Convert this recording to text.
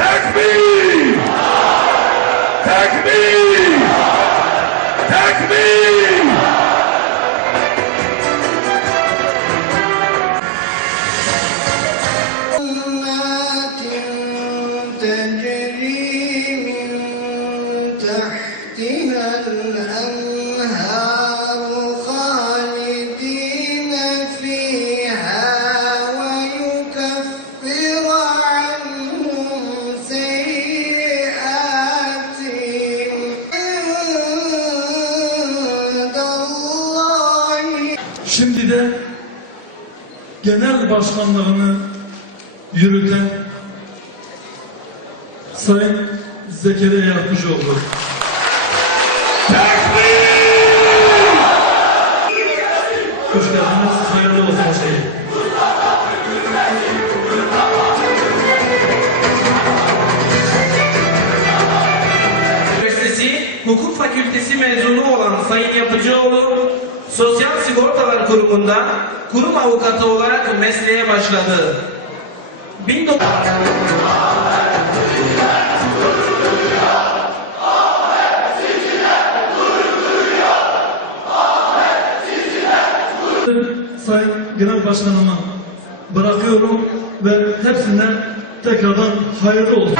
Attack me! Attack me! Attack me! Şimdi de genel başkanlığını yürüten Sayın Zekeriya Yakmışoğlu. Hoş geldiniz. Hayırlı olsun her şey. Üniversitesi Hukuk Fakültesi mezunu olan Sayın Sigortalar Kurumu'nda kurum avukatı olarak mesleğe başladı. 19... Sayın Genel Başkanıma bırakıyorum ve hepsinden tekrardan hayırlı olsun.